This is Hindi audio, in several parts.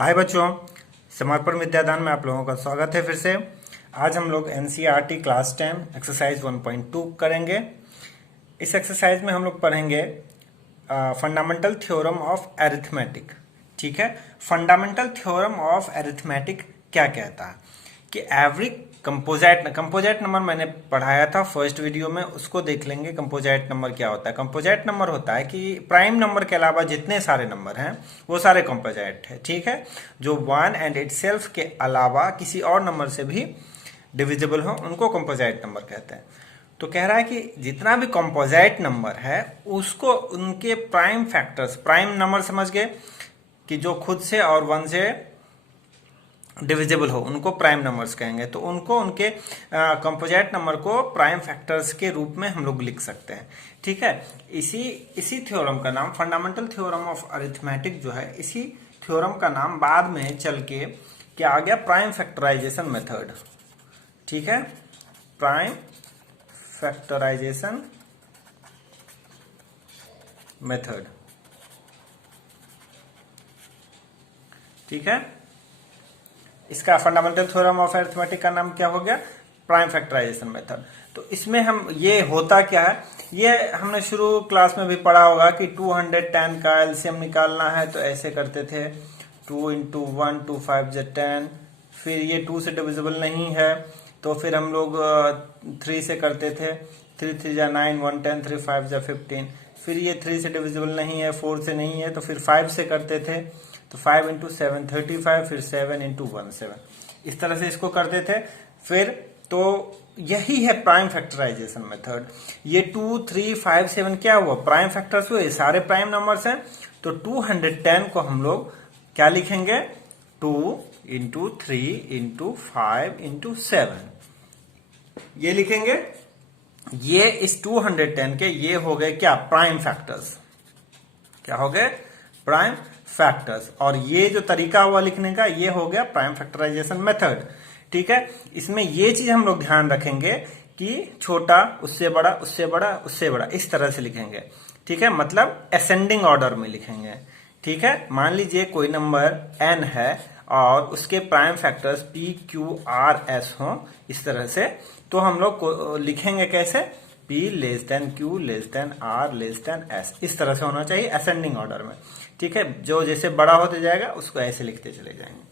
हाय बच्चों, समर्पण विद्यादान में आप लोगों का स्वागत है। फिर से आज हम लोग एनसीईआरटी क्लास 10 एक्सरसाइज 1.2 करेंगे। इस एक्सरसाइज में हम लोग पढ़ेंगे फंडामेंटल थ्योरम ऑफ अरिथमेटिक। ठीक है, फंडामेंटल थ्योरम ऑफ अरिथमेटिक क्या कहता है कि एवरी कंपोजिट नंबर मैंने पढ़ाया था फर्स्ट वीडियो में, उसको देख लेंगे। कंपोजिट नंबर क्या होता है? कंपोजिट नंबर होता है कि प्राइम नंबर के अलावा जितने सारे नंबर हैं वो सारे कंपोजिट है। ठीक है, जो वन एंड इटसेल्फ के अलावा किसी और नंबर से भी डिविजिबल हो उनको कंपोजिट नंबर कहते हैं। तो कह रहा है कि जितना भी कंपोजिट नंबर है उसको उनके प्राइम फैक्टर्स, प्राइम नंबर समझ गए कि जो खुद से और वन से डिविजिबल हो उनको प्राइम नंबर्स कहेंगे। तो उनको उनके कंपोजिट नंबर को प्राइम फैक्टर्स के रूप में हम लोग लिख सकते हैं। ठीक है, इसी थ्योरम का नाम फंडामेंटल थ्योरम ऑफ अरिथमेटिक जो है, इसी थ्योरम का नाम बाद में चल के क्या आ गया? Prime factorization method. ठीक है, प्राइम फैक्टराइजेशन मेथड। ठीक है, इसका फंडामेंटल थ्योरम ऑफ अरिथमेटिक का नाम क्या हो गया? Prime factorization method. तो इसमें हम ये होता क्या है, ये हमने शुरू क्लास में भी पढ़ा होगा कि 210 का एलसीएम निकालना है तो ऐसे करते थे 2 इंटू 1 2 5 10। फिर ये 2 से डिविजिबल नहीं है तो फिर हम लोग 3 से करते थे, 3 3 जा 9 1 10 3 5 जा 15। फिर ये 3 से डिविजिबल नहीं है, 4 से नहीं है तो फिर 5 से करते थे, तो 5 इंटू 7 35, फिर 7 इंटू 1 7। इस तरह से इसको करते थे। फिर तो यही है प्राइम फैक्टराइजेशन मेथड। ये 2 3 5 7 क्या हुआ? प्राइम फैक्टर्स हुए, सारे प्राइम नंबर्स हैं। तो 210 को हम लोग क्या लिखेंगे? 2 इंटू 3 इंटू 5 इंटू 7 ये लिखेंगे। ये इस 210 के ये हो गए क्या? Prime factors. क्या हो गए? Prime factors. और ये जो तरीका हुआ लिखने का ये हो गया प्राइम फैक्टराइजेशन मेथड। ठीक है, इसमें ये चीज हम लोग ध्यान रखेंगे कि छोटा उससे बड़ा उससे बड़ा उससे बड़ा इस तरह से लिखेंगे। ठीक है, मतलब असेंडिंग ऑर्डर में लिखेंगे। ठीक है, मान लीजिए कोई नंबर n है और उसके prime factors p q r s हो इस तरह से, तो हम लोग लिखेंगे कैसे? p less than q less than r less than s, इस तरह से होना चाहिए असेंडिंग ऑर्डर में। ठीक है, जो जैसे बड़ा होते जाएगा उसको ऐसे लिखते चले जाएंगे।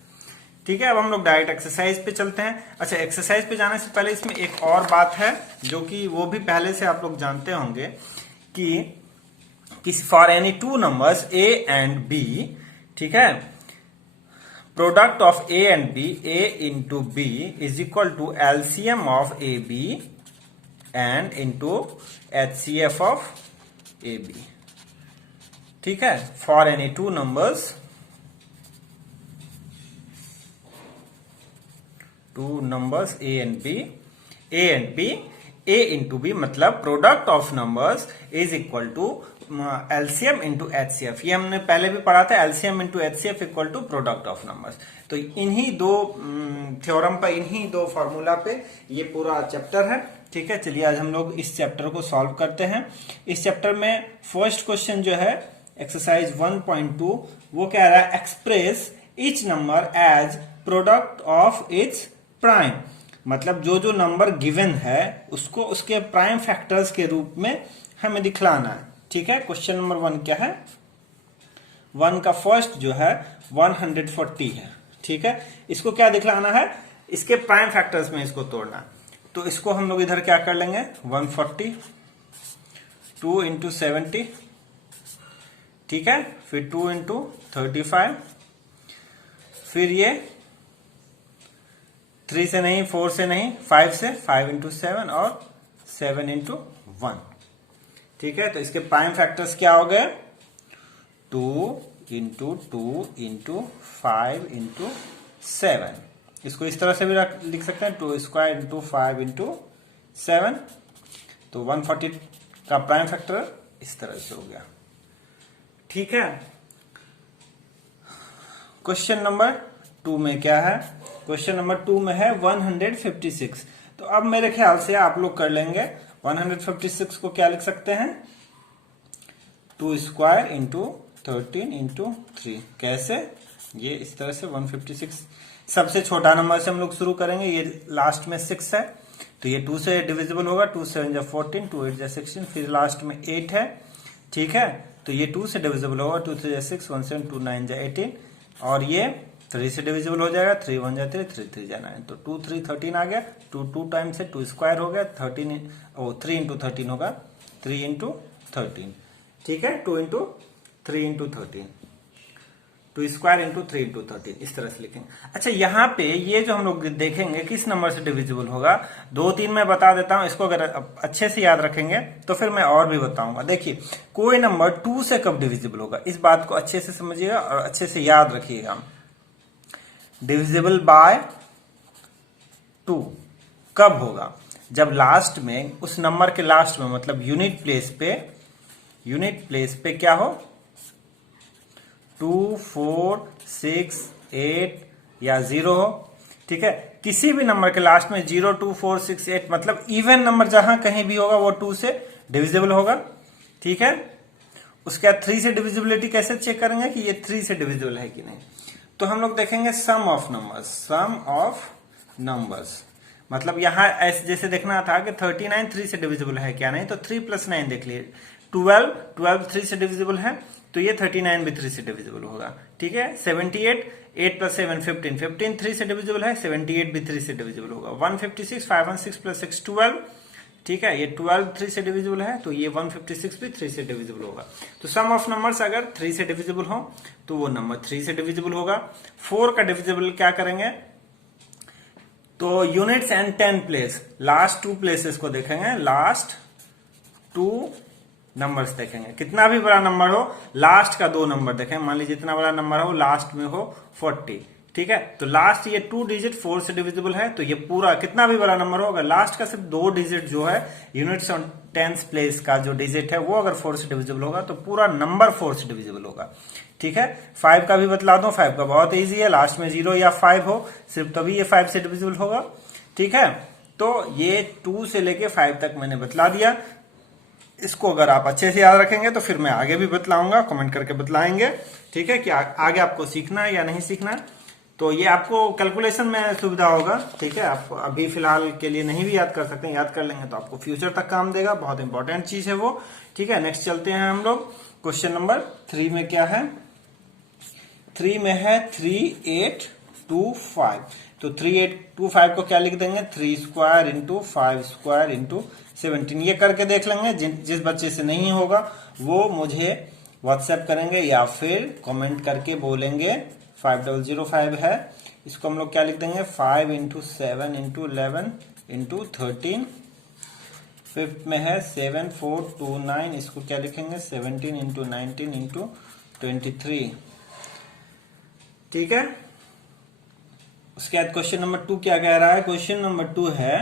ठीक है, अब हम लोग डायरेक्ट एक्सरसाइज पे चलते हैं। अच्छा, एक्सरसाइज पे जाने से पहले इसमें एक और बात है जो कि वो भी पहले से आप लोग जानते होंगे कि for any two numbers a and b, ठीक है, product of a and b, a into b is equal to LCM of a b and into HCF of a b. ठीक है, for any two numbers, a and b, a into b मतलब product of numbers is equal to LCM into HCF. ये हमने पहले भी पढ़ा था, LCM into HCF equal to product of numbers. तो इन्हीं दो थ्योरम पर, इन्हीं दो फॉर्मूला पे ये पूरा चैप्टर है। ठीक है, चलिए आज हम लोग इस चैप्टर को सॉल्व करते हैं। इस चैप्टर में फर्स्ट क्वेश्चन जो है एक्सरसाइज 1.2 वो कह रहा है express each number as product of its prime. मतलब जो जो नंबर गिवन है उसको उसके प्राइम फैक्टर्स के रूप में हमें दिखलाना है। ठीक है, क्वेश्चन नंबर 1 क्या है? 1 का फर्स्ट जो है 140 है। ठीक है, इसको क्या दिखलाना है? इसके प्राइम फैक्टर्स में इसको तोड़ना। तो इसको हम लोग इधर क्या कर लेंगे? 140 2 इंटू 70, ठीक है, फिर 2 इंटू 35, फिर ये 3 से नहीं, 4 से नहीं, 5 से, 5 इंटू 7 और 7 इंटू 1। ठीक है, तो इसके प्राइम फैक्टर्स क्या हो गए? 2 इंटू 2 इंटू 5 इंटू 7। इसको इस तरह से भी लिख सकते हैं, 2 स्क्वायर इंटू 5 इंटू 7। तो 140 का प्राइम फैक्टर इस तरह से हो गया। ठीक है, क्वेश्चन नंबर 2 में क्या है? क्वेश्चन नंबर 2 में है 156। तो अब मेरे ख्याल से आप लोग कर लेंगे 156 को क्या लिख सकते हैं? 2 स्क्वायर इंटू 13 इंटू 3। कैसे? ये इस तरह से 156 सबसे छोटा नंबर से हम लोग शुरू करेंगे। ये लास्ट में 6 है तो ये 2 से डिविजिबल होगा। 2 7 जा 14, 2 8 जा 16, फिर लास्ट में 8 है। ठीक है, तो ये 2 से डिविजिबल होगा। 2 3 जा 6, 1 7, 2 9 जा 18 और ये 3 से डिविजिबल हो जाएगा। 3 1 जा 3, 3 3 जा 9, तो 2 3 13 आ गया। 2 2 टाइम्स है 2 स्क्वायर हो गया। 3 इंटू 13 होगा 3 इंटू 13। ठीक है, 2 into 3 into 13, 2 square into 3 into 13, इस तरह से लिखेंगे। अच्छा, यहाँ पे ये जो हम लोग देखेंगे किस नंबर से डिविजिबल होगा, 2 3 मैं बता देता हूं। इसको अगर अच्छे से याद रखेंगे तो फिर मैं और भी बताऊंगा। देखिए, कोई नंबर 2 से कब डिविजिबल होगा, इस बात को अच्छे से समझिएगा और अच्छे से याद रखिएगा। डिविजिबल बाय 2 कब होगा, जब लास्ट में, उस नंबर के लास्ट में, मतलब यूनिट प्लेस पे क्या हो, 2 4 6 8 या 0 हो। ठीक है, किसी भी नंबर के लास्ट में 0 2 4 6 8 मतलब इवन नंबर जहां कहीं भी होगा वो 2 से डिविजिबल होगा। ठीक है, उसके बाद 3 से डिविजिबिलिटी कैसे चेक करेंगे कि ये 3 से डिविजिबल है कि नहीं, तो हम लोग देखेंगे सम ऑफ नंबर्स। मतलब यहां ऐसे जैसे देखना था कि 39 3 से डिविजिबल है क्या नहीं, तो 3 + 9 देख लिए। 12 3 से डिविजिबल है तो ये 39 भी 3 से डिविजिबल होगा। ठीक है, 78 8 + 7 15 15 3 से डिविजिबल है, 78 भी 3 से डिविजिबल होगा। 156 516 + 6 12। ठीक है, ये 12 3 से डिविजिबल है तो ये 156 भी 3 से डिविजिबल होगा। तो सम ऑफ नंबर्स अगर 3 से डिविजिबल हो तो वो नंबर 3 से डिविजिबल होगा। 4 का डिविजिबल क्या करेंगे, तो units and 10 place, last 2 places को देखेंगे। लास्ट 2 नंबर्स देखेंगे, कितना भी बड़ा नंबर हो लास्ट का 2 नंबर देखेंगे। मान लीजिए जितना बड़ा नंबर हो लास्ट में हो 40। ठीक है, तो लास्ट ये 2 डिजिट 4 से डिविजिबल है तो ये पूरा कितना भी बड़ा नंबर होगा लास्ट का सिर्फ 2 डिजिट जो है यूनिट्स और टेंस प्लेस का जो डिजिट है वो अगर 4 से डिविजिबल होगा तो पूरा नंबर 4 से डिविजिबल होगा। ठीक है, 5 का भी बतला दो। 5 का बहुत इजी है, लास्ट में 0 या 5 हो सिर्फ तभी ये 5 से डिविजिबल होगा। ठीक है, तो ये 2 से लेके 5 तक मैंने बतला दिया। इसको अगर आप अच्छे से याद रखेंगे तो फिर मैं आगे भी बतलाऊंगा, कमेंट करके बतलाएंगे। ठीक है, कि आगे आपको सीखना है या नहीं सीखना है, तो ये आपको कैलकुलेशन में सुविधा होगा। ठीक है, आप अभी फिलहाल के लिए नहीं भी याद कर सकते, याद कर लेंगे तो आपको फ्यूचर तक काम देगा, बहुत इंपॉर्टेंट चीज है वो। ठीक है, नेक्स्ट चलते हैं हम लोग। क्वेश्चन नंबर 3 में क्या है, 3 में है 3 8 2 5। तो 3 8 2 5 को क्या लिख देंगे, 3 स्क्वायर इंटू 5 स्क्वायर इंटू 17। ये करके देख लेंगे, जिस बच्चे से नहीं होगा वो मुझे व्हाट्सएप करेंगे या फिर कमेंट करके बोलेंगे 5005 है। इसको हम लोग क्या लिख देंगे, 5 इंटू 7 इंटू 11 इंटू 13। फिफ्थ में है 7 4 2 9, इसको क्या लिखेंगे, 17 इंटू 19 इंटू 23। ठीक है, उसके बाद क्वेश्चन नंबर 2 क्या कह रहा है, क्वेश्चन नंबर 2 है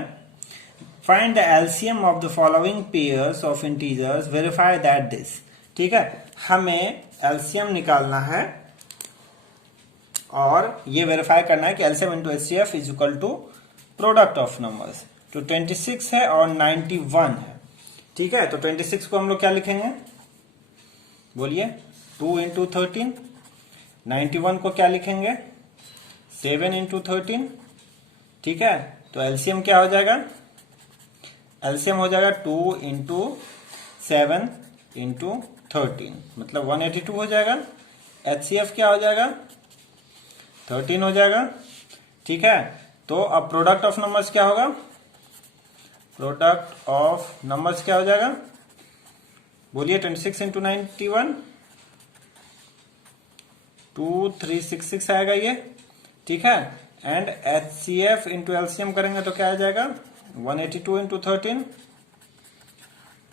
find the LCM of the following pairs of integers, verify that this. ठीक है, हमें एलसीएम निकालना है और ये वेरीफाई करना है कि LCM into HCF is equal to product of numbers. तो 26 है और 91 है। ठीक है, तो 26 को हम लोग क्या लिखेंगे, बोलिए, 2 इंटू 13। 91 को क्या लिखेंगे, 7 इंटू 13। ठीक है, तो एलसीएम क्या हो जाएगा, एलसीएम हो जाएगा 2 इंटू 7 इंटू 13 मतलब 182 हो जाएगा। एचसीएफ क्या हो जाएगा, 13 हो जाएगा। ठीक है, तो अब प्रोडक्ट ऑफ नंबर्स क्या होगा, प्रोडक्ट ऑफ नंबर्स क्या हो जाएगा, बोलिए, 26 इंटू 91 2366 आएगा ये। ठीक है, एंड एचसीएफ इंटू एलसीएम करेंगे तो क्या आ जाएगा, 182 इंटू 13,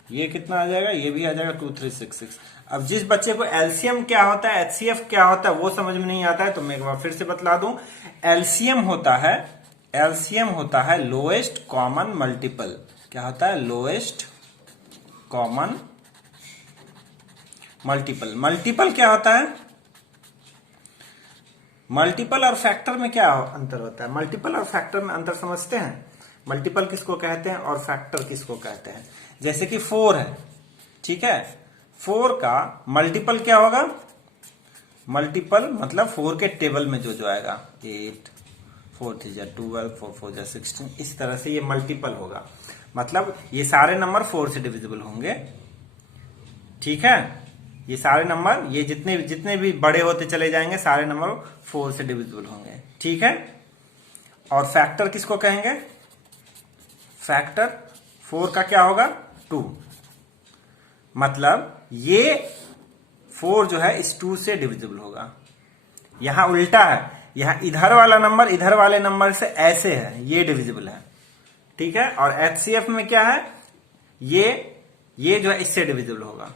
ये कितना आ जाएगा, ये भी आ जाएगा 2366। अब जिस बच्चे को एलसीएम क्या होता है, एचसीएफ क्या होता है वो समझ में नहीं आता है तो मैं एक बार फिर से बतला दूं। एलसीएम होता है लोएस्ट कॉमन मल्टीपल। क्या होता है, लोएस्ट कॉमन मल्टीपल। मल्टीपल क्या होता है, मल्टीपल और फैक्टर में क्या अंतर होता है, मल्टीपल और फैक्टर में अंतर समझते हैं। मल्टीपल किसको कहते हैं और फैक्टर किसको कहते हैं। जैसे कि 4 है, ठीक है, 4 का मल्टीपल क्या होगा, मल्टीपल मतलब 4 के टेबल में जो आएगा 8, 4 3 जा 12, 4 4 जा 16, इस तरह से ये मल्टीपल होगा। मतलब ये सारे नंबर 4 से डिविजिबल होंगे। ठीक है, ये सारे नंबर, ये जितने जितने भी बड़े होते चले जाएंगे सारे नंबर 4 से डिविजिबल होंगे। ठीक है, और फैक्टर किसको कहेंगे? फैक्टर 4 का क्या होगा? 2। मतलब ये 4 जो है इस 2 से डिविजिबल होगा। यहां उल्टा है, यहां इधर वाला नंबर इधर वाले नंबर से ऐसे है, ये डिविजिबल है। ठीक है, और एचसीएफ में क्या है? ये जो है इससे डिविजिबल होगा।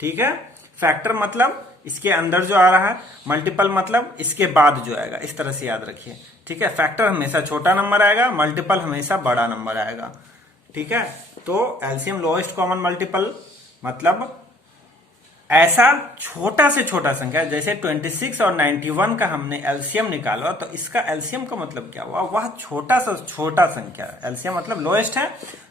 ठीक है, फैक्टर मतलब इसके अंदर जो आ रहा है, मल्टीपल मतलब इसके बाद जो आएगा, इस तरह से याद रखिए। ठीक है, फैक्टर हमेशा छोटा नंबर आएगा, मल्टीपल हमेशा बड़ा नंबर आएगा। ठीक है, तो एलसीएम लोएस्ट कॉमन मल्टीपल मतलब ऐसा छोटा से छोटा संख्या, जैसे 26 और 91 का हमने एलसीएम निकाला, तो इसका एलसीएम का मतलब क्या हुआ? वह छोटा सा छोटा संख्या, एलसीएम मतलब लोएस्ट है,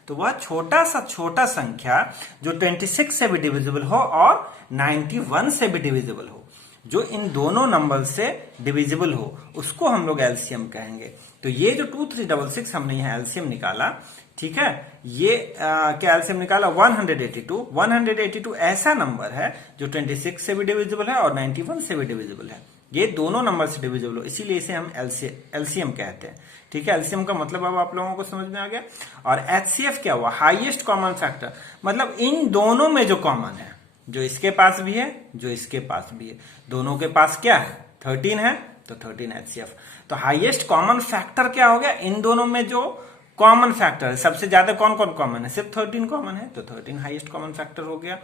तो वह छोटा सा छोटा संख्या जो 26 से भी डिविजिबल हो और 91 से भी डिविजिबल हो, जो इन दोनों नंबर से डिविजिबल हो, उसको हम लोग एलसीएम कहेंगे। तो ये जो 2366 हमने यहाँ एलसीएम निकाला, ठीक है, ये क्या एलसीएम निकाला? 182 ऐसा नंबर है जो 26 से भी डिविजिबल है और 91 से भी डिविजिबल है। ये दोनों नंबर से डिविजिबल हो, इसीलिए इसे हम एलसीएम कहते हैं। ठीक है, एलसीएम का मतलब अब आप लोगों को समझ में आ गया। और एचसीएफ क्या हुआ? हाईएस्ट कॉमन फैक्टर, मतलब इन दोनों में जो कॉमन है, जो इसके पास भी है जो इसके पास भी है, दोनों के पास क्या है? 13 है, तो 13 एचसीएफ। तो हाईएस्ट कॉमन फैक्टर क्या हो गया? इन दोनों में जो कॉमन फैक्टर है, सबसे ज्यादा कौन कौन कॉमन है? सिर्फ 13 कॉमन है, तो 13 हाईएस्ट कॉमन फैक्टर हो गया।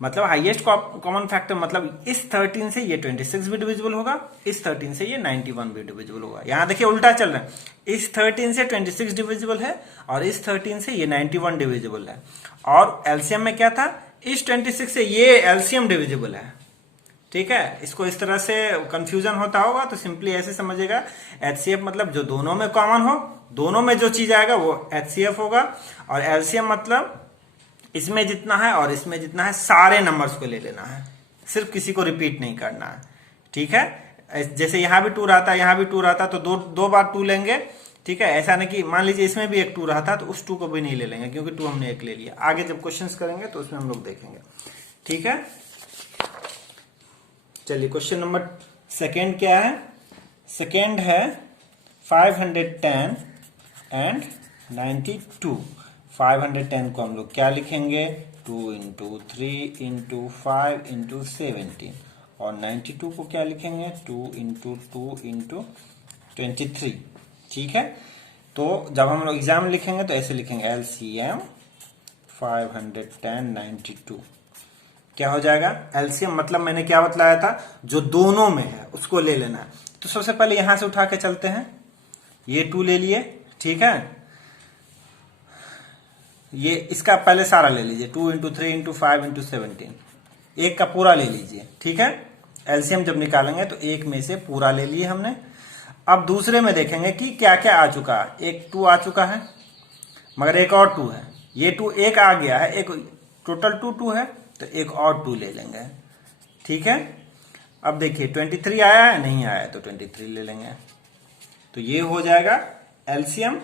मतलब हाईएस्ट कॉमन फैक्टर मतलब इस 13 से ये 26 भी डिविजिबल होगा, इस 13 से ये 91 भी डिविजिबल होगा। यहां देखिए उल्टा चल रहा है, इस 13 से 26 डिविजिबल है और इस 13 से ये 91 डिविजिबल है। और एलसीएम में क्या था? इस 26 से ये एलसीएम डिविजिबल है। ठीक है, इसको इस तरह से कंफ्यूजन होता होगा, तो सिंपली ऐसे समझिएगा, एचसीएफ मतलब जो दोनों में कॉमन हो, दोनों में जो चीज आएगा वो एचसीएफ होगा। और एलसीएम मतलब इसमें जितना है और इसमें जितना है, सारे नंबर्स को ले लेना है, सिर्फ किसी को रिपीट नहीं करना है। ठीक है, जैसे यहां भी 2 रहता, यहां भी 2 रहता, तो दो बार 2 लेंगे। ठीक है, ऐसा नहीं कि मान लीजिए इसमें भी एक 2 रहा था तो उस 2 को भी नहीं ले लेंगे, क्योंकि 2 हमने एक ले लिया। आगे जब क्वेश्चंस करेंगे तो उसमें हम लोग देखेंगे। ठीक है, चलिए क्वेश्चन नंबर सेकेंड क्या है? सेकेंड है 510 एंड 92। 510 को हम लोग क्या लिखेंगे? 2 इंटू 3 इंटू 5 इंटू 17। और 92 को क्या लिखेंगे? 2 इंटू 2 इंटू 23। ठीक है, तो जब हम लोग एग्जाम में लिखेंगे तो ऐसे लिखेंगे, एलसीएम 510 92 क्या हो जाएगा? एलसीएम मतलब मैंने क्या बतलाया था? जो दोनों में है उसको ले लेना है। तो सबसे पहले यहां से उठा के चलते हैं, ये 2 ले लिए। ठीक है, ये इसका पहले सारा ले लीजिए, 2 इंटू 3 इंटू 5 इंटू 17, एक का पूरा ले लीजिए। ठीक है, एलसीएम जब निकालेंगे तो एक में से पूरा ले लिए हमने। अब दूसरे में देखेंगे कि क्या क्या आ चुका है। एक 2 आ चुका है, मगर एक और 2 है, ये 2 एक आ गया है, एक टोटल 2 है, तो एक और 2 ले लेंगे। ठीक है, अब देखिए 23 आया है, नहीं आया है, तो 23 ले लेंगे। तो ये हो जाएगा एलसीएम,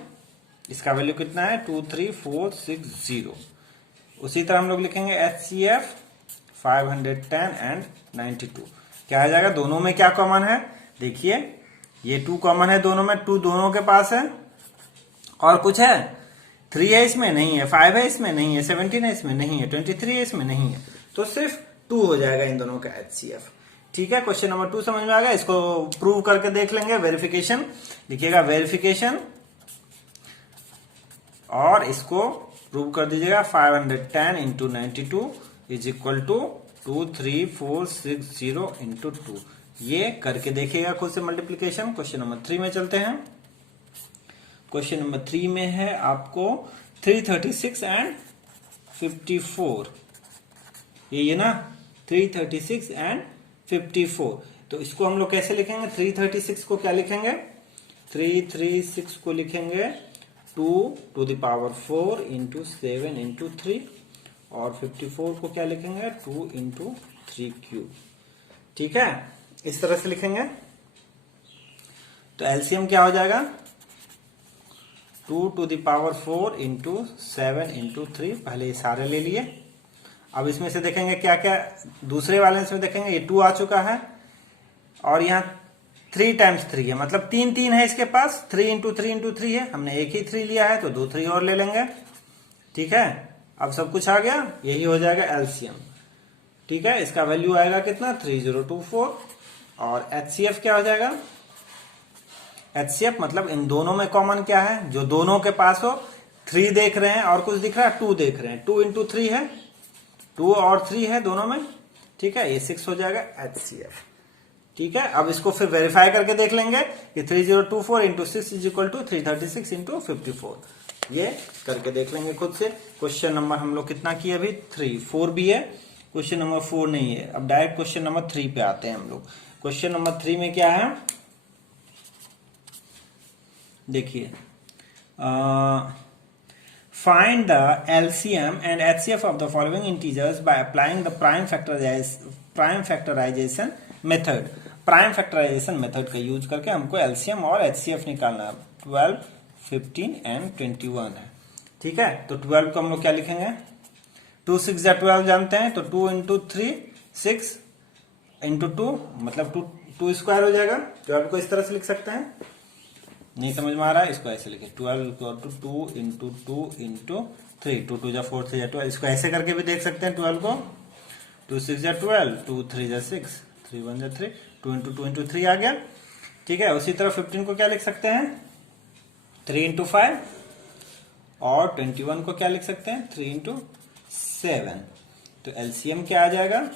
इसका वैल्यू कितना है? 23460। उसी तरह हम लोग लिखेंगे एचसीएफ 510 एंड 92। क्या आ जाएगा? दोनों में क्या कॉमन है? देखिए ये 2 कॉमन है दोनों में, 2 दोनों के पास है। और कुछ है? 3 है इसमें, नहीं है। 5 है इसमें, नहीं है। 17 है इसमें, नहीं है। 23 है इसमें, नहीं है। तो सिर्फ 2 हो जाएगा इन दोनों का एचसीएफ। ठीक है, क्वेश्चन नंबर 2 समझ में आ गया। इसको प्रूव करके देख लेंगे। वेरिफिकेशन लिखिएगा, वेरिफिकेशन, और इसको प्रूव कर दीजिएगा। 510 into 92 is equal to 23460 into 2। ये करके देखिएगा खुद से मल्टीप्लीकेशन। क्वेश्चन नंबर 3 में चलते हैं। क्वेश्चन नंबर 3 में है आपको 336 एंड 54। ये ना 336 एंड 54। तो इसको हम लोग कैसे लिखेंगे? 336 को क्या लिखेंगे? 336 को लिखेंगे 2 to the power 4 into 7 into 3। और 54 को क्या लिखेंगे? 2 इंटू 3 क्यूब। ठीक है, इस तरह से लिखेंगे। तो एलसीएम क्या हो जाएगा 2 to the power 4 into 7 into 3, पहले ये सारे ले लिए। अब इसमें से देखेंगे क्या क्या, दूसरे वाले में देखेंगे ये 2 आ चुका है और यहाँ 3 टाइम्स 3 है, मतलब 3 3 है इसके पास, 3 इंटू 3 इंटू 3 है, हमने एक ही 3 लिया है तो 2 3 और ले लेंगे। ठीक है, अब सब कुछ आ गया, यही हो जाएगा एलसीएम। ठीक है, इसका वैल्यू आएगा कितना 3024। और एचसीएफ क्या हो जाएगा, एचसीएफ मतलब इन दोनों में कॉमन क्या है, जो दोनों के पास हो। 3 देख रहे हैं और कुछ दिख रहा है, 2 देख रहे हैं, 2 इंटू 3 है, 2 और 3 है दोनों में। ठीक है, ये 6 हो जाएगा एचसीएफ। ठीक है, अब इसको फिर वेरीफाई करके देख लेंगे कि 3024 into 6 is equal to 336 into 54। ये करके देख लेंगे खुद से। क्वेश्चन नंबर हम लोग कितना किए अभी 3, 4 भी है, क्वेश्चन नंबर 4 नहीं है। अब डायरेक्ट क्वेश्चन नंबर 3 पे आते हैं हम लोग। क्वेश्चन नंबर 3 में क्या है, देखिए, find the LCM and HCF of the following integers by applying the prime factorization method. Prime factorization method का यूज करके हमको एलसीएम और एचसीएफ निकालना है। 12, 15 एंड 21 है। ठीक है, तो 12 को हम लोग क्या लिखेंगे, 2 6 जा 12 जानते हैं, तो 2 इंटू 3 6 इंटू 2 मतलब 2 स्क्वायर हो जाएगा। 12 को इस तरह से लिख सकते हैं, नहीं समझ में आ रहा है इसको ऐसे लिखे 12 इक्वल टू 2 इंटू 2 इंटू 3, 2 2 जा 4 3 जा 12। इसको ऐसे करके भी देख सकते हैं 12 को, 2 6 जा 12, 2 3 जा 6, 3 1 जा 3, 2 इंटू 3 आ गया। ठीक है, उसी तरह 15 को क्या लिख सकते हैं 3 इंटू 5, और 21 को क्या लिख सकते हैं 3 इंटू 7। तो एलसीएम क्या आ जाएगा,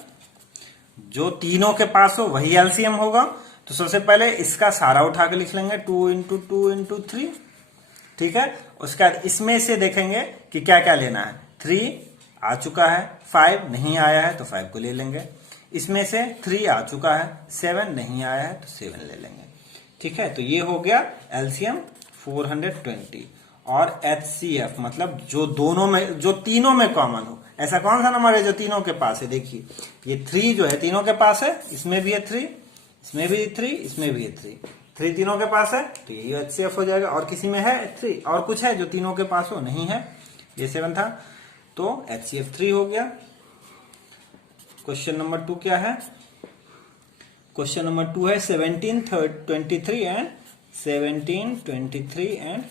जो तीनों के पास हो वही एलसीएम होगा। तो सबसे पहले इसका सारा उठा के लिख लेंगे 2 इंटू 2 इंटू 3। ठीक है, उसके बाद इसमें से देखेंगे कि क्या क्या लेना है। 3 आ चुका है, 5 नहीं आया है तो 5 को ले लेंगे। इसमें से 3 आ चुका है, 7 नहीं आया है तो 7 ले लेंगे। ठीक है, तो ये हो गया एलसीएम 420। और एचसीएफ मतलब जो दोनों में, जो तीनों में कॉमन हो। ऐसा कौन सा नंबर है जो तीनों के पास है, देखिए ये 3 जो है तीनों के पास है, इसमें भी है 3, इसमें भी 3, इसमें भी है 3 तीनों के पास है, तो यही एचसीएफ हो जाएगा। और किसी में है 3 और कुछ है जो तीनों के पास हो, नहीं है, ये 7 था, तो एचसीएफ 3 हो गया। क्वेश्चन नंबर 2 क्या है, क्वेश्चन नंबर 2 है 17 23 एंड 17 23 एंड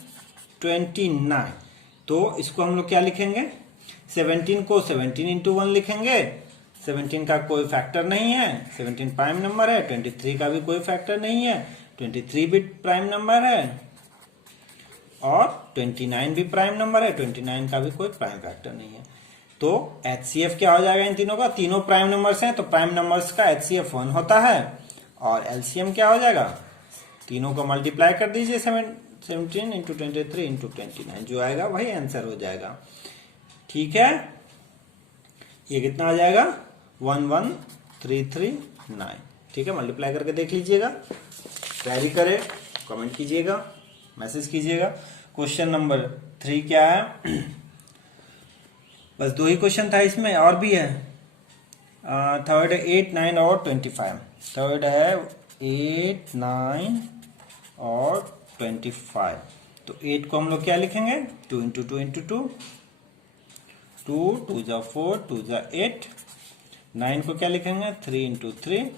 29। तो इसको हम लोग क्या लिखेंगे, 17 को 17 इंटू 1 लिखेंगे, 17 का कोई फैक्टर नहीं है, 17 प्राइम नंबर है, 23 का भी कोई फैक्टर नहीं है, 23 भी प्राइम नंबर है, और 29 भी प्राइम नंबर है, 29 का भी कोई प्राइम फैक्टर नहीं है। तो एचसीएफ क्या हो जाएगा इन तीनों का, तीनों प्राइम नंबर्स हैं तो प्राइम नंबर्स का एचसीएफ 1 होता है। और एलसीएम क्या हो जाएगा, तीनों को मल्टीप्लाई कर दीजिए 17 इंटू 23 इंटू 29, जो आएगा वही आंसर हो जाएगा। ठीक है, ये कितना आ जाएगा 11339। ठीक है, मल्टीप्लाई करके देख लीजिएगा, तैयारी करें, कमेंट कीजिएगा, मैसेज कीजिएगा। क्वेश्चन नंबर 3 क्या है, बस 2 ही क्वेश्चन था इसमें, और भी है। थर्ड है 8 9 और 25। थर्ड है 8 9 और 25। तो 8 को हम लोग क्या लिखेंगे 2 इंटू 2 इंटू 2, 2 2 जा 4 2 जा 8। 9 को क्या लिखेंगे 3 इंटू 3,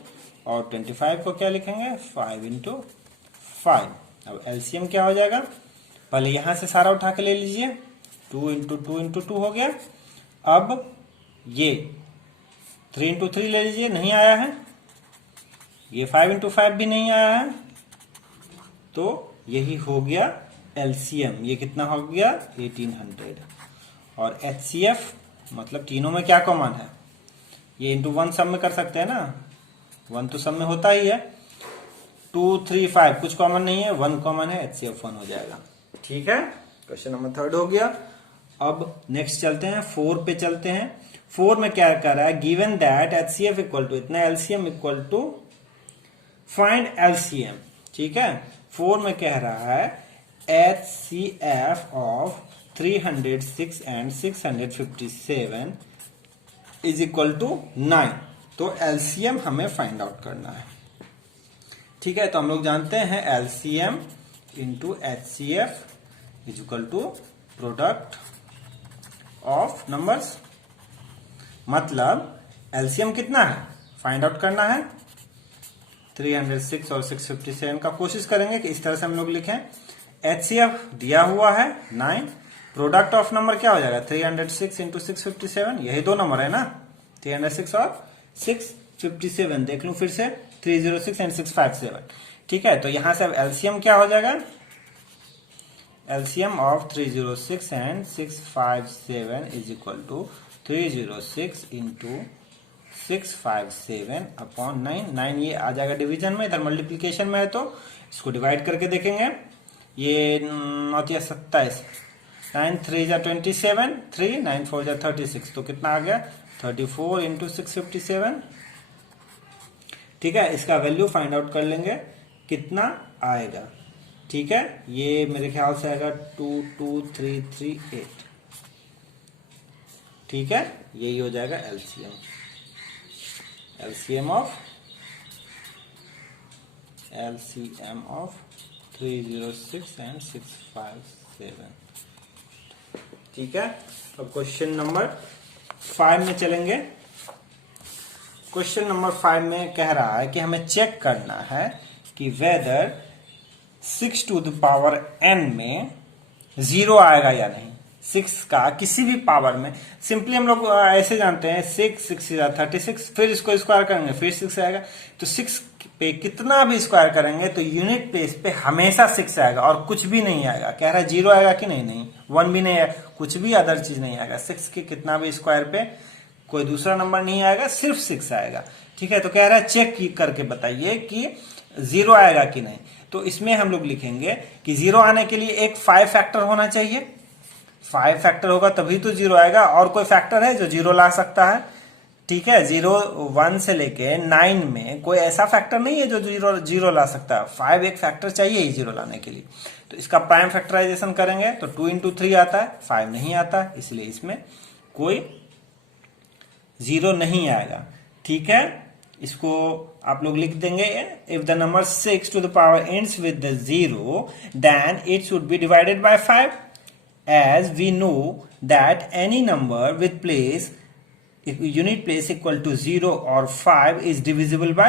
और 25 को क्या लिखेंगे 5 इंटू 5। अब एलसीएम क्या हो जाएगा, पहले यहां से सारा उठा के ले लीजिए, 2 इंटू 2 इंटू 2 हो गया। अब ये 3 इंटू 3 ले लीजिए, नहीं आया है, ये 5 इंटू 5 भी नहीं आया है, तो यही हो गया एलसीएम। ये कितना हो गया 1800। और एचसीएफ मतलब तीनों में क्या कॉमन है, ये इंटू 1 सब में कर सकते हैं ना, 1 तो सब में होता ही है। 2 3 5 कुछ कॉमन नहीं है, 1 कॉमन है, एचसीएफ 1 हो जाएगा। ठीक है, क्वेश्चन नंबर 3 हो गया। अब नेक्स्ट चलते हैं 4 पे चलते हैं। 4 में क्या कर रहा है, given that HCF equal to इतना, LCM equal to find LCM. ठीक है, 4 में कह रहा है HCF of 306 and 657 is equal to 9। तो एलसीएम हमें फाइंड आउट करना है। ठीक है, तो हम लोग जानते हैं LCM into HCF is equal to product of numbers. मतलब LCM कितना है फाइंड आउट करना है, 306 और 657 का कोशिश करेंगे कि इस तरह से हम लोग लिखें। HCF दिया हुआ है 9, प्रोडक्ट ऑफ नंबर क्या हो जाएगा 306 इंटू 657, यही दो नंबर है ना, 306 और 657। देख लूं फिर से 306 एंड 657। ठीक है, तो यहां से अब LCM क्या हो जाएगा, LCM of 306 and 657 is equal to 306 into 657 upon 9 ये आ जाएगा डिवीजन में, इधर मल्टीप्लीकेशन में है तो इसको डिवाइड करके देखेंगे। ये 9 27, 9 3 जा 27, 3 9 4 जा 36, तो कितना आ गया 34 इंटू 657। ठीक है, इसका वैल्यू फाइंड आउट कर लेंगे कितना आएगा। ठीक है, ये मेरे ख्याल से आएगा 22338। ठीक है, यही हो जाएगा LCM ऑफ 306 एंड 657। ठीक है, अब क्वेश्चन नंबर 5 में चलेंगे। क्वेश्चन नंबर 5 में कह रहा है कि हमें चेक करना है कि whether 6 to the power n में 0 आएगा या नहीं। 6 का किसी भी पावर में, सिंपली हम लोग ऐसे जानते हैं 6 या 36, फिर इसको स्क्वायर करेंगे फिर 6 आएगा। तो 6 पे कितना भी स्क्वायर करेंगे तो यूनिट प्लेस पे हमेशा 6 आएगा और कुछ भी नहीं आएगा। कह रहा है 0 आएगा कि नहीं, नहीं 1 भी नहीं आएगा, कुछ भी अदर चीज नहीं आएगा। 6 के कितना भी स्क्वायर पे कोई दूसरा नंबर नहीं आएगा, सिर्फ 6 आएगा। ठीक है, तो कह रहा है चेक करके बताइए कि 0 आएगा कि नहीं। तो इसमें हम लोग लिखेंगे कि 0 आने के लिए एक 5 फैक्टर होना चाहिए, 5 फैक्टर होगा तभी तो 0 आएगा। और कोई फैक्टर है जो 0 ला सकता है। ठीक है, 0 1 से लेके 9 में कोई ऐसा फैक्टर नहीं है जो 0 ला सकता है। 5 एक फैक्टर चाहिए ही 0 लाने के लिए। तो इसका प्राइम फैक्टराइजेशन करेंगे तो 2 इंटू 3 आता है, 5 नहीं आता, इसलिए इसमें कोई 0 नहीं आएगा। ठीक है, इसको आप लोग लिख देंगे, if the number 6 to the power ends with the 0 then it should be divided by 5, as we know that any number with place unit place equal to 0 or 5 is divisible by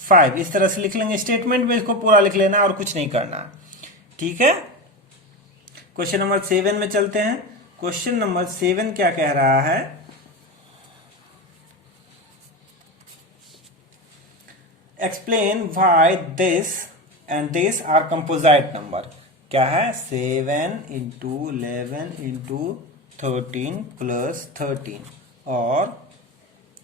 5। इस तरह से लिख लेंगे, स्टेटमेंट में इसको पूरा लिख लेना और कुछ नहीं करना। ठीक है, क्वेश्चन नंबर 7 में चलते हैं। क्वेश्चन नंबर 7 क्या कह रहा है, explain why this and this are composite number. क्या है 7 इंटू 11 इंटू 13 प्लस 13, और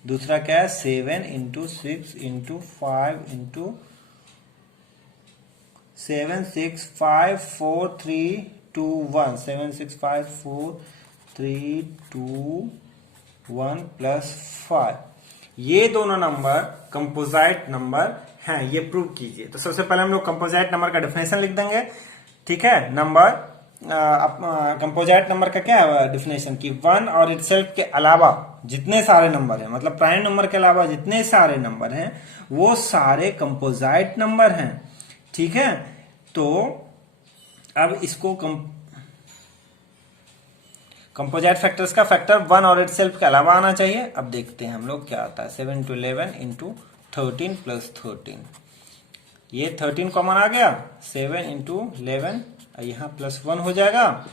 दूसरा क्या है 7 इंटू 6 इंटू 5 इंटू 7 6 5 4 3 2 1, 7 6 5 4 3 2 1 प्लस 5। ये दोनों नंबर कंपोजिट नंबर हैं, ये प्रूव कीजिए। तो सबसे पहले हम लोग कंपोजिट नंबर का डेफिनेशन लिख देंगे। ठीक है, नंबर कंपोजिट नंबर का क्या है डिफिनेशन की 1 और इटसेल्फ के अलावा जितने सारे नंबर हैं, मतलब प्राइम नंबर के अलावा जितने सारे नंबर हैं वो सारे कंपोजिट नंबर हैं। ठीक है, तो अब इसको कंपोजिट फैक्टर्स का फैक्टर 1 और इटसेल्फ के अलावा आना चाहिए। अब देखते हैं हम लोग क्या आता है, 7 इंटू 11 इंटू 13 प्लस 13, ये 13 कॉमन आ गया, 7 इंटू 11 यहाँ प्लस 1 हो जाएगा।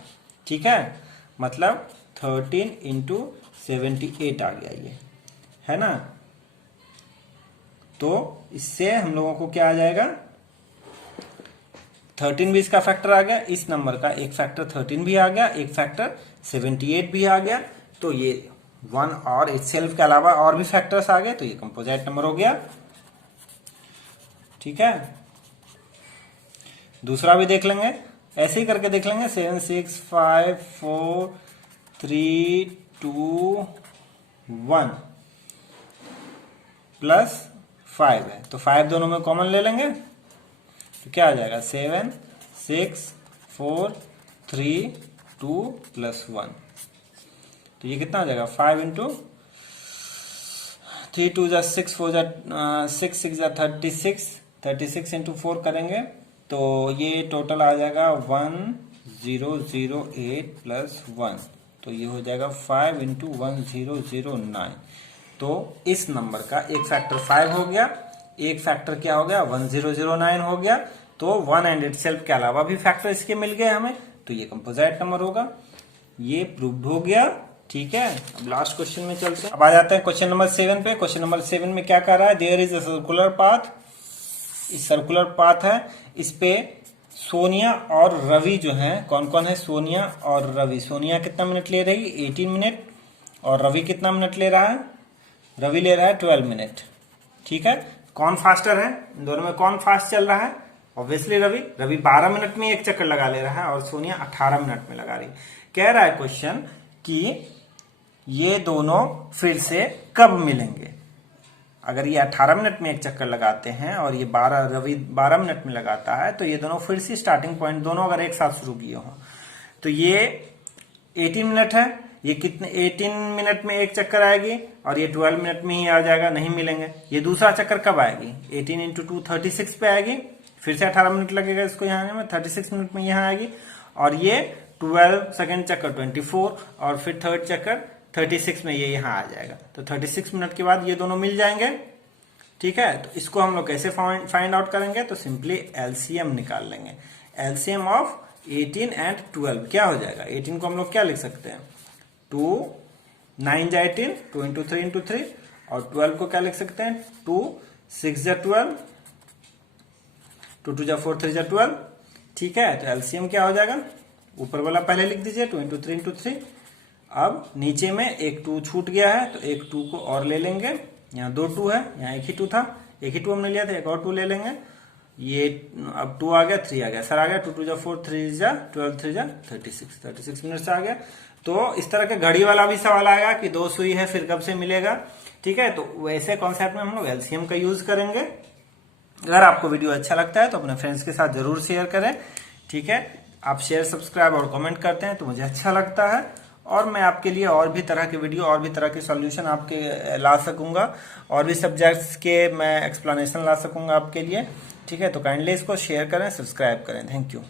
ठीक है, मतलब 13 इंटू 78 आ गया, ये है ना। तो इससे हम लोगों को क्या आ जाएगा, 13 भी इसका फैक्टर आ गया, इस नंबर का एक फैक्टर 13 भी आ गया, एक फैक्टर 78 भी आ गया। तो ये 1 और इटसेल्फ के अलावा और भी फैक्टर्स आ गए, तो ये कंपोजिट नंबर हो गया। ठीक है, दूसरा भी देख लेंगे, ऐसे ही करके देख लेंगे। 7 6 5 4 3 2 1 प्लस 5 है, तो 5 दोनों में कॉमन ले लेंगे तो क्या आ जाएगा 7 6 4 3 2 प्लस 1, तो ये कितना आ जाएगा 5 इंटू 3 2 जा 6 4 जा 6 6 जा 36 36 इंटू 4 करेंगे तो ये टोटल आ जाएगा 1008 प्लस 1, तो ये हो जाएगा 5 इंटू 1009। तो इस नंबर का एक फैक्टर 5 हो गया, एक फैक्टर क्या हो गया 1009 हो गया। तो 1 एंड इट सेल्फ के अलावा भी फैक्टर इसके मिल गए हमें, तो ये कंपोजिट नंबर होगा। ये प्रूव्ड हो गया। ठीक है, अब लास्ट क्वेश्चन में चलते हैं। अब आ जाते हैं क्वेश्चन नंबर 7 पे। क्वेश्चन नंबर 7 में क्या कर रहा है, there is a circular path, इस सर्कुलर पाथ है, इस पे सोनिया और रवि जो है, कौन कौन है, सोनिया और रवि। सोनिया कितना मिनट ले रही, 18 मिनट, और रवि कितना मिनट ले रहा है, रवि ले रहा है 12 मिनट। ठीक है, कौन फास्टर है, इन दोनों में कौन फास्ट चल रहा है, ऑब्वियसली रवि। रवि 12 मिनट में एक चक्कर लगा ले रहा है और सोनिया 18 मिनट में लगा रही है। कह रहा है क्वेश्चन कि ये दोनों फिर से कब मिलेंगे। अगर ये 18 मिनट में एक चक्कर लगाते हैं और ये रवि 12 मिनट में लगाता है, तो ये दोनों फिर से स्टार्टिंग पॉइंट दोनों अगर एक साथ शुरू किए हों, तो ये 18 मिनट है, ये कितने 18 मिनट में एक चक्कर आएगी और ये 12 मिनट में ही आ जाएगा, नहीं मिलेंगे। ये दूसरा चक्कर कब आएगी, 18 इंटू 2 36 पे आएगी, फिर से 18 मिनट लगेगा इसको यहाँ आने में, 36 मिनट में यहाँ आएगी। और ये 12 सेकेंड चक्कर 24 और फिर थर्ड चक्कर 36 में ये यहाँ आ जाएगा। तो 36 मिनट के बाद ये दोनों मिल जाएंगे। ठीक है, तो इसको हम लोग कैसे फाइंड आउट करेंगे, तो सिंपली एलसीएम निकाल लेंगे। एलसीएम ऑफ 18 एंड 12 क्या हो जाएगा, 18 को हम लोग क्या लिख सकते हैं, 2 9 जा 18, 2 इंटू 3 इंटू 3, और 12 को क्या लिख सकते हैं, 2 6 जा 12, 2 2 जा 4 3 जा 12। ठीक है, तो एलसीएम क्या हो जाएगा, ऊपर वाला पहले लिख दीजिए 2 इंटू 3 इंटू 3। अब नीचे में एक 2 छूट गया है, तो एक 2 को और ले लेंगे, यहाँ 2 2 है, यहाँ एक ही 2 था, एक ही 2 हमने लिया था, एक और 2 ले लेंगे। ये अब 2 आ गया, 3 आ गया, सर आ गया 2 2 जा 4 3 जा 12 3 जा 36 मिनट से आ गया। तो इस तरह के घड़ी वाला भी सवाल आएगा कि 2 सुई है फिर कब से मिलेगा। ठीक है, तो वैसे कॉन्सेप्ट में हम लोग एलसीएम का यूज करेंगे। अगर आपको वीडियो अच्छा लगता है तो अपने फ्रेंड्स के साथ जरूर शेयर करें। ठीक है, आप शेयर सब्सक्राइब और कमेंट करते हैं तो मुझे अच्छा लगता है, और मैं आपके लिए और भी तरह के वीडियो और भी तरह के सॉल्यूशन आपके ला सकूंगा, और भी सब्जेक्ट्स के मैं एक्सप्लेनेशन ला सकूंगा आपके लिए। ठीक है, तो काइंडली इसको शेयर करें, सब्सक्राइब करें। Thank you.